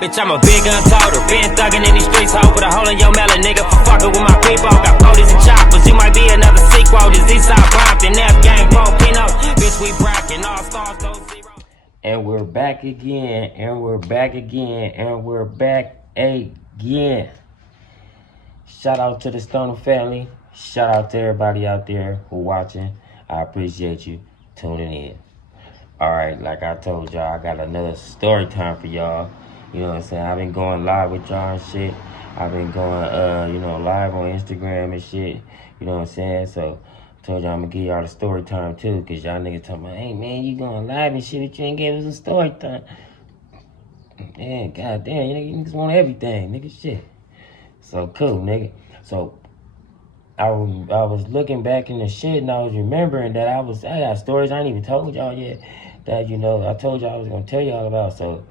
Bitch, I'm a big gun toter. Been thugging in these streets, ho. Put a hole in your melon, nigga. For fucking with my people. Got 40s and choppers. You might be another sequel. This Eastside Compton, F gang, Pino. Bitch, we brackin' all stars, those zeros. And we're back again. And we're back again. And we're back again. Shout out to the Stoner family. Shout out to everybody out there who watching. I appreciate you tuning in. Alright, like I told y'all, I got another story time for y'all. You know what I'm saying? I've been going live with y'all and shit. I've been going, live on Instagram and shit. You know what I'm saying? So, I told y'all I'm gonna give y'all the story time too. Cause y'all niggas talking about, hey man, you going live and shit, but you ain't giving us a story time. Yeah, goddamn, you niggas want everything, nigga, shit. So, cool, nigga. So, I was looking back in the shit and I was remembering that I got stories I ain't even told y'all yet that, I told y'all I was going to tell y'all about. So,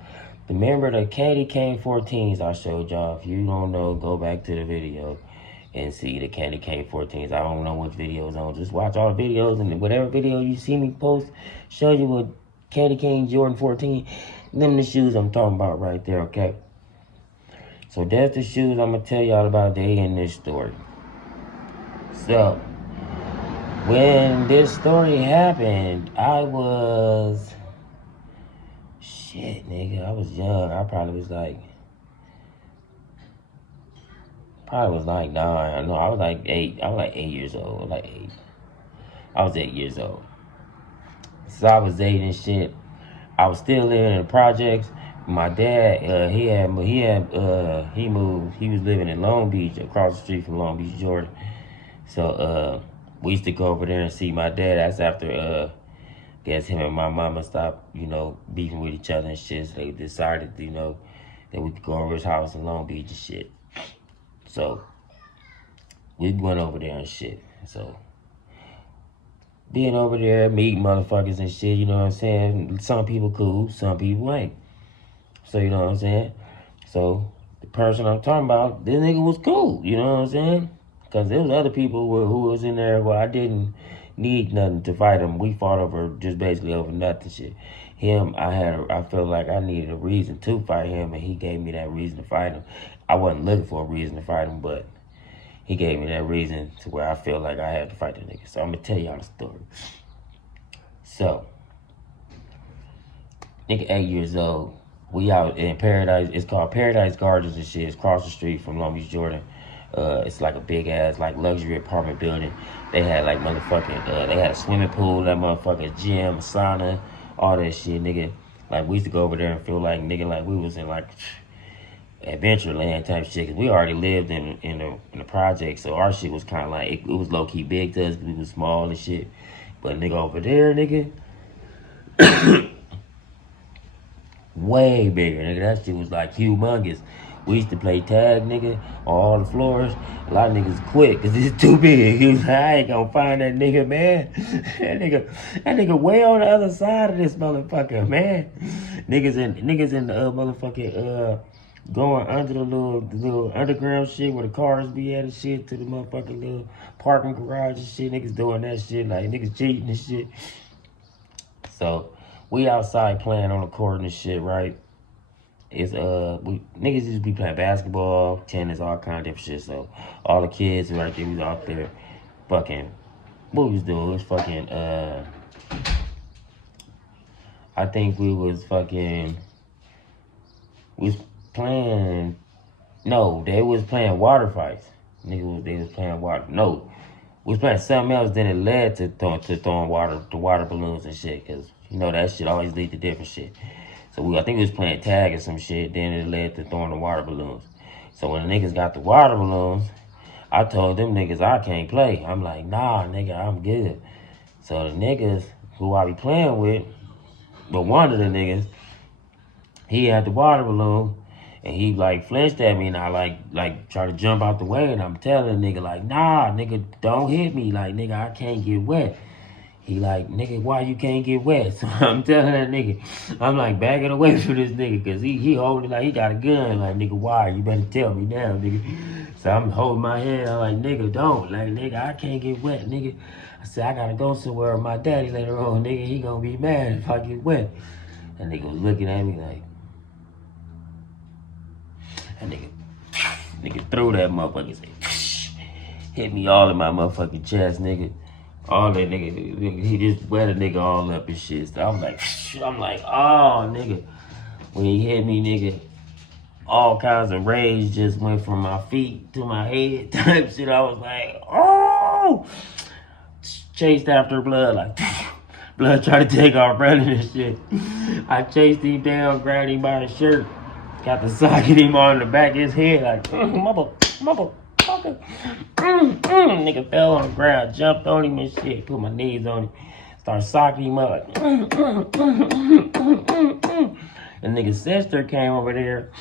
remember the Candy Cane 14s I showed y'all. If you don't know, go back to the video and see the Candy Cane 14s. I don't know which videos on. Just watch all the videos and whatever video you see me post, show you what Candy Cane Jordan 14. Them the shoes I'm talking about right there, okay? So, that's the shoes I'm going to tell y'all about. They in this story. So, when this story happened, I was young. I probably was like 9. No, I was like 8. I was like 8 years old. I was 8 years old. So I was 8 and shit. I was still living in the projects. My dad, he moved. He was living in Long Beach, across the street from Long Beach, Georgia. So, we used to go over there and see my dad. That's after, guess him and my mama stopped, beefing with each other and shit. So they decided, that we could go over his house in Long Beach and shit. So, we went over there and shit. So, being over there, meeting motherfuckers and shit, you know what I'm saying? Some people cool, some people ain't. So, you know what I'm saying? So, the person I'm talking about, this nigga was cool, you know what I'm saying? Because there was other people who was in there where I didn't need nothing to fight him. We fought basically over nothing shit. Him, I felt like I needed a reason to fight him, and he gave me that reason to fight him. I wasn't looking for a reason to fight him, but he gave me that reason to where I feel like I had to fight the nigga. So I'm going to tell y'all the story. So, nigga 8 years old. We out in Paradise. It's called Paradise Gardens and shit. It's across the street from Long Beach, Jordan. It's like a big ass luxury apartment building. They had motherfucking they had a swimming pool, that motherfucking gym, a sauna, all that shit, nigga. We used to go over there and feel like we was in Adventureland type shit. Cause we already lived in the project, so our shit was kind of it was low key big to us. We was small and shit. But nigga over there, nigga, way bigger, nigga. That shit was humongous. We used to play tag, nigga, on all the floors. A lot of niggas quit because it's too big. He was like, I ain't gonna find that nigga, man. that nigga way on the other side of this motherfucker, man. Niggas in the motherfucking going under the little underground shit where the cars be at and shit to the motherfucking little parking garage and shit. Niggas doing that shit, niggas cheating and shit. So we outside playing on the court and shit, right? It's niggas used to be playing basketball, tennis, all kind of different shit. So all the kids right there, we was out there fucking. What we was doing? It was fucking. I think we was fucking. We was playing. No, they was playing water fights. They was playing water. No, we was playing something else. Then it led to throwing water balloons and shit. Cause that shit always lead to different shit. So I think we was playing tag or some shit. Then it led to throwing the water balloons. So when the niggas got the water balloons, I told them niggas I can't play. I'm like, nah, nigga, I'm good. So the niggas who I be playing with, but one of the niggas, he had the water balloon, and he flinched at me, and I try to jump out the way, and I'm telling the nigga nah, nigga, don't hit me, nigga, I can't get wet. He nigga, why you can't get wet? So I'm telling that nigga, I'm backing away from this nigga, cause he holding he got a gun. Nigga, why? You better tell me now, nigga. So I'm holding my hand. I'm nigga, don't. Nigga, I can't get wet, nigga. I said, I gotta go somewhere with my daddy later on, nigga. He gonna be mad if I get wet. And nigga was looking at me That nigga threw that motherfucker. Hit me all in my motherfucking chest, nigga. All that nigga, he just wet a nigga all up and shit. So I'm like, oh, nigga. When he hit me, nigga, all kinds of rage just went from my feet to my head type shit. I was like, oh! Chased after blood, like, blood tried to take off running and shit. I chased him down, grabbed him by his shirt, got the socket him on the back of his head, like, motherfucker. Nigga fell on the ground, jumped on him and shit, put my knees on him, started socking him up, like, And nigga's sister came over there.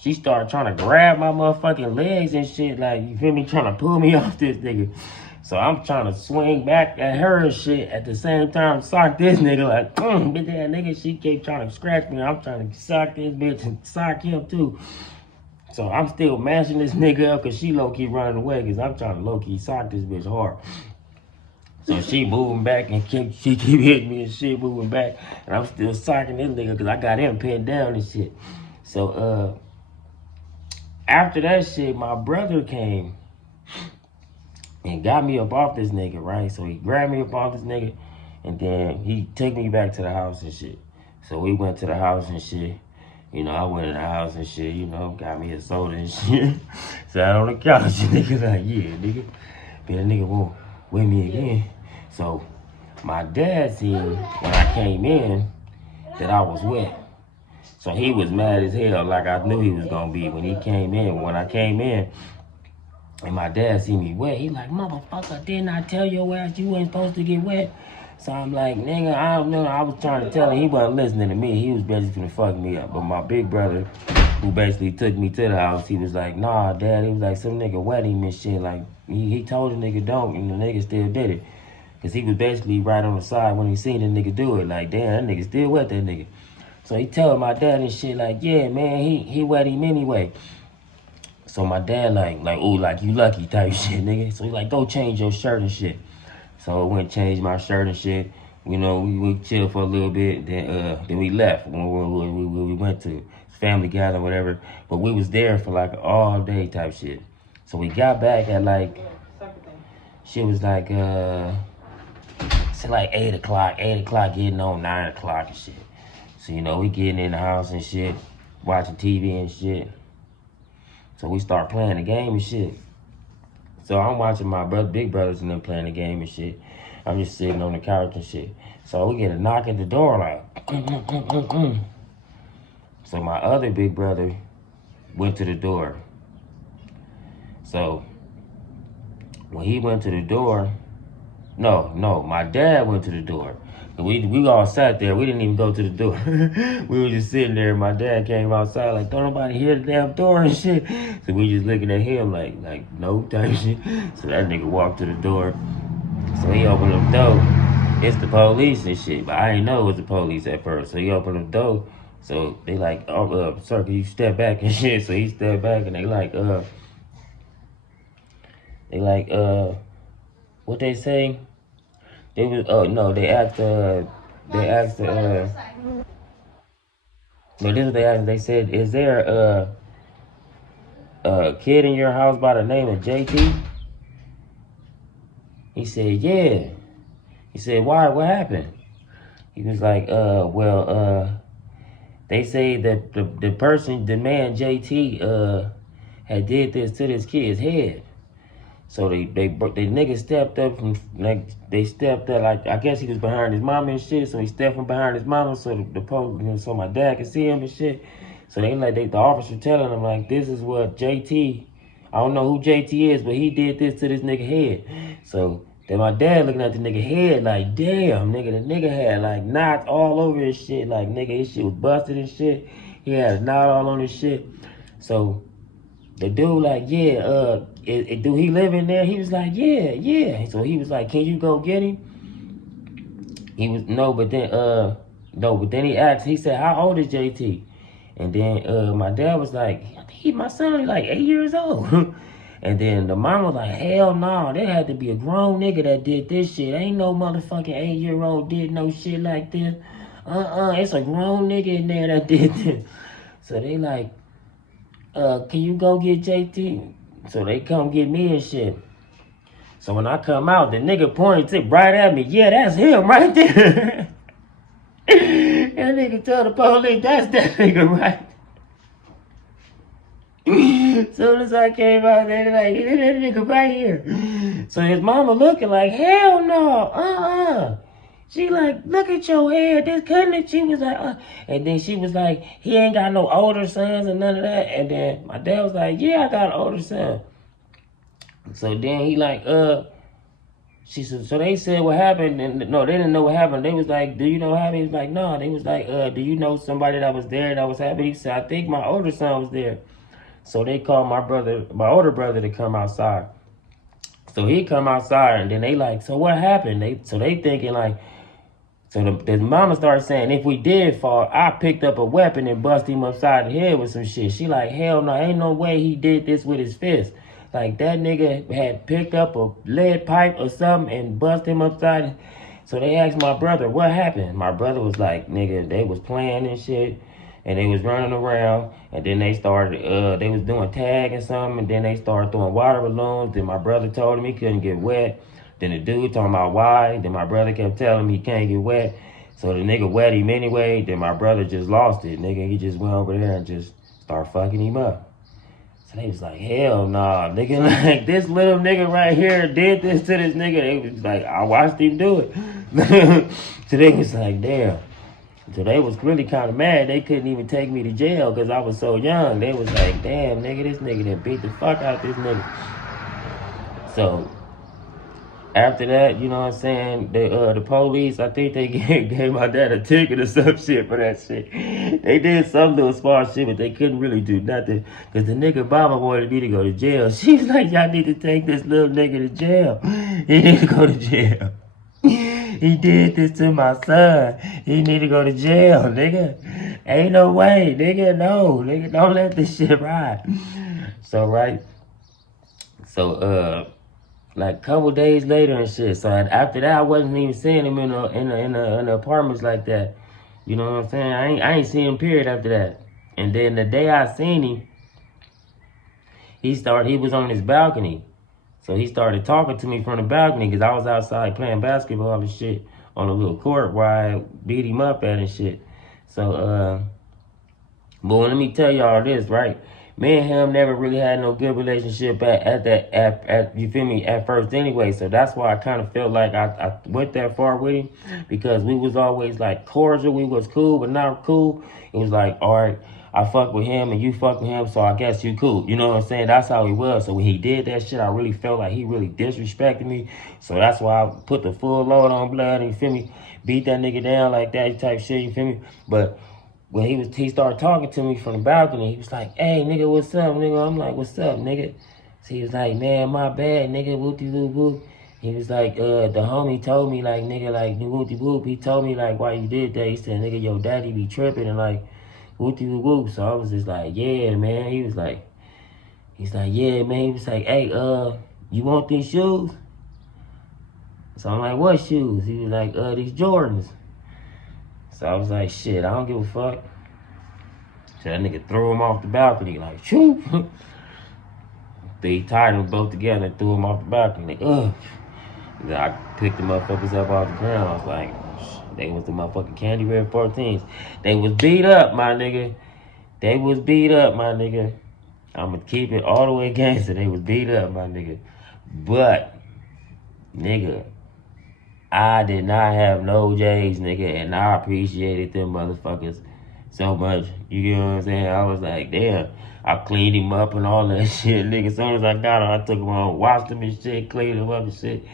She started trying to grab my motherfucking legs and shit, like, you feel me, trying to pull me off this nigga. So I'm trying to swing back at her and shit at the same time, sock this nigga, like, bitch that nigga, she kept trying to scratch me. I'm trying to sock this bitch and sock him too. So I'm still mashing this nigga up because she low-key running away because I'm trying to low-key sock this bitch hard. So she moving back and she keep hitting me and shit, moving back. And I'm still socking this nigga because I got him pinned down and shit. So after that shit, my brother came and got me up off this nigga, right? So he grabbed me up off this nigga and then he took me back to the house and shit. So we went to the house and shit. You know, I went in the house and shit, you know, got me a soda and shit. Sat on the couch, nigga, like, yeah, nigga. But a nigga won't with me again. So my dad seen when I came in that I was wet. So he was mad as hell, like I knew he was gonna be when he came in. When I came in, and my dad see me wet, he like, motherfucker, didn't I tell your ass you ain't supposed to get wet? So I'm like, nigga, I don't know. I was trying to tell him, he wasn't listening to me. He was basically gonna fuck me up. But my big brother, who basically took me to the house, he was like, nah, dad. He was like, some nigga wet him and shit. Like, he told the nigga don't, and the nigga still did it. Because he was basically right on the side when he seen the nigga do it. Like, damn, that nigga still wet that nigga. So he told my dad and shit, like, yeah, man, he wet him anyway. So my dad like, ooh, like, you lucky type shit, nigga. So he like, go change your shirt and shit. So I went and changed my shirt and shit. You know, we chilled for a little bit. Then we left when we went to family gathering, whatever. But we was there for like all day type shit. So we got back at like, shit was like, it's like 8 o'clock, getting on 9 o'clock and shit. So, you know, we getting in the house and shit, watching TV and shit. So we start playing the game and shit. So I'm watching my big brothers and them playing the game and shit. I'm just sitting on the couch and shit. So we get a knock at the door like, So my other big brother went to the door. So when he went to the door, no, my dad went to the door. We all sat there. We didn't even go to the door. We were just sitting there. My dad came outside like, don't nobody hear the damn door and shit. So we just looking at him like no type shit. So that nigga walked to the door. So he opened the door. It's the police and shit. But I didn't know it was the police at first. So he opened the door. So they like, oh, sir, can you step back and shit? So he stepped back and they like, what they say? They was, they asked, no, this is what they asked. They said, is there a kid in your house by the name of JT? He said, yeah. He said, why? What happened? He was like, they say that the man JT, had did this to this kid's head. So the nigga stepped up from, like, I guess he was behind his mama and shit, so he stepped from behind his mama so so my dad could see him and shit. So the officer telling him, like, this is what JT, I don't know who JT is, but he did this to this nigga head. So then my dad looking at the nigga head like, damn, nigga, the nigga had, like, knots all over his shit. Like, nigga, his shit was busted and shit. He had a knot all on his shit. So the dude like, yeah, do he live in there? He was like, yeah. So he was like, can you go get him? He was, but then he asked, he said, how old is JT? And then my dad was like, my son only like 8 years old. And then the mom was like, hell no, there had to be a grown nigga that did this shit. Ain't no motherfucking 8-year-old did no shit like this. It's a grown nigga in there that did this. So they like, can you go get JT? So they come get me and shit. So when I come out, the nigga pointed right at me. Yeah, that's him right there. That nigga tell the police, that's that nigga right. Soon as I came out, they like, that nigga right here. So his mama looking like, hell no, She like, look at your hair, this cousin. She was like, And then she was like, he ain't got no older sons and none of that. And then my dad was like, yeah, I got an older son. So then he like, she said, so they said what happened, and no, they didn't know what happened. They was like, do you know what happened? He was like, no. They was like, do you know somebody that was there that was happy? He said, I think my older son was there. So they called my older brother to come outside. So he come outside, and then they like, so what happened? They thinking like, so the mama started saying, if we did fall, I picked up a weapon and bust him upside the head with some shit. She like, hell no, ain't no way he did this with his fist. Like, that nigga had picked up a lead pipe or something and bust him upside. So they asked my brother, what happened? My brother was like, nigga, they was playing and shit, and they was running around, and then they started, they was doing tag and something, and then they started throwing water balloons. Then my brother told him he couldn't get wet. Then the dude talking about why. Then my brother kept telling him he can't get wet. So the nigga wet him anyway. Then my brother just lost it, nigga. He just went over there and just started fucking him up. So they was like, hell nah, nigga. Like, this little nigga right here did this to this nigga. They was like, I watched him do it. So they was like, damn. So they was really kind of mad. They couldn't even take me to jail because I was so young. They was like, damn, nigga, this nigga done beat the fuck out this nigga. So after that, you know what I'm saying, the police, I think they gave my dad a ticket or some shit for that shit. They did some little small shit, but they couldn't really do nothing because the nigga mama wanted me to go to jail. She was like, y'all need to take this little nigga to jail. He need to go to jail. He did this to my son. He need to go to jail, nigga. Ain't no way, nigga. No, nigga, don't let this shit ride. So, right. So, like a couple days later and shit. So after that, I wasn't even seeing him in the apartments like that. You know what I'm saying? I ain't seen him period after that. And then the day I seen him, he was on his balcony. So he started talking to me from the balcony because I was outside playing basketball and shit on a little court where I beat him up at and shit. So, but let me tell y'all this, right? Me and him never really had no good relationship at you feel me, at first anyway. So that's why I kind of felt like I went that far with him, because we was always like cordial. We was cool, but not cool. It was like, all right, I fuck with him and you fuck with him, so I guess you cool. You know what I'm saying? That's how he was. So when he did that shit, I really felt like he really disrespected me. So that's why I put the full load on Blood, you feel me? Beat that nigga down like that type shit, you feel me? But when he started talking to me from the balcony, he was like, hey, nigga, what's up, nigga? I'm like, what's up, nigga? So he was like, man, my bad, nigga, whoop-de-whoop-whoop. He was like, the homie told me, like, nigga, like, whoop-de-whoop. He told me, like, why you did that. He said, nigga, your daddy be tripping and, like, whoop-de-whoop. So I was just like, yeah, man. He's like, yeah, man. He was like, hey, you want these shoes? So I'm like, what shoes? He was like, these Jordans. So I was like, shit, I don't give a fuck. So that nigga threw him off the balcony, like, shoo. They tied them both together and threw him off the balcony. Like, ugh. Then I picked the motherfuckers up off the ground. I was like, they was the motherfucking Candy Red 14s. They was beat up, my nigga. They was beat up, my nigga. I'ma keep it all the way gangster. They was beat up, my nigga. But, nigga, I did not have no J's, nigga, and I appreciated them motherfuckers so much. You get what I'm saying? I was like, damn. I cleaned him up and all that shit, nigga. As soon as I got him, I took him home, washed him and shit, cleaned him up and shit.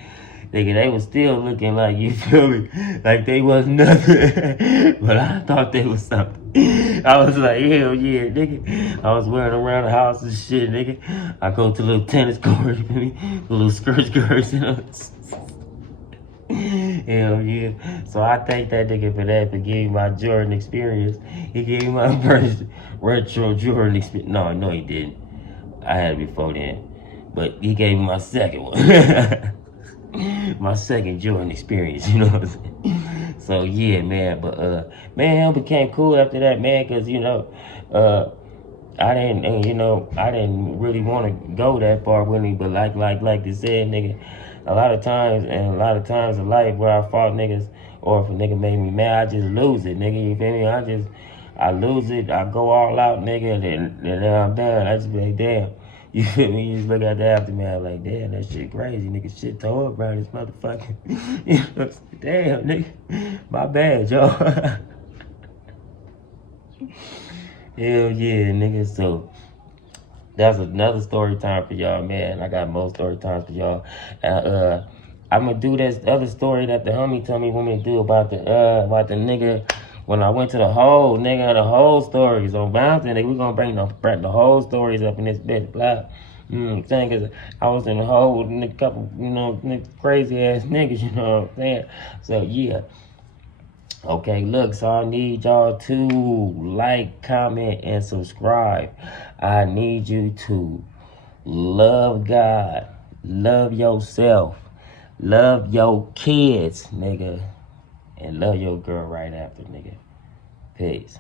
Nigga, they was still looking like, you feel me, like they was nothing. But I thought they was something. I was like, hell yeah, nigga. I was wearing around the house and shit, nigga. I go to little tennis courts, little skirts, you know. Hell yeah. So I thank that nigga for that, for giving my Jordan experience. He gave me my first retro Jordan experience. No, he didn't. I had it before then. But he gave me my second one. My second Jordan experience, you know what I'm saying? So yeah, man. But man, him became cool after that, man, because, you know, I didn't, and I didn't really want to go that far with me, but like they said, nigga, a lot of times in life where I fought niggas, or if a nigga made me mad, I just lose it, nigga. You feel me? I lose it. I go all out, nigga, and then I'm done. I just be like, damn. You feel me? You just look at the aftermath like, damn, that shit crazy, nigga. Shit tore up around this motherfucker. Damn, nigga. My bad, y'all. Hell yeah, nigga. So that's another story time for y'all, man. I got more story times for y'all. I'm gonna do this other story that the homie told me want me to do about the nigga when I went to the whole stories on Mountain. We gonna bring the whole stories up in this bitch, blah. Saying, cause I was in the hole with a couple, crazy ass niggas, you know what I'm saying? So yeah. Okay, look, so I need y'all to like, comment, and subscribe. I need you to love God, love yourself, love your kids, nigga, and love your girl right after, nigga. Peace.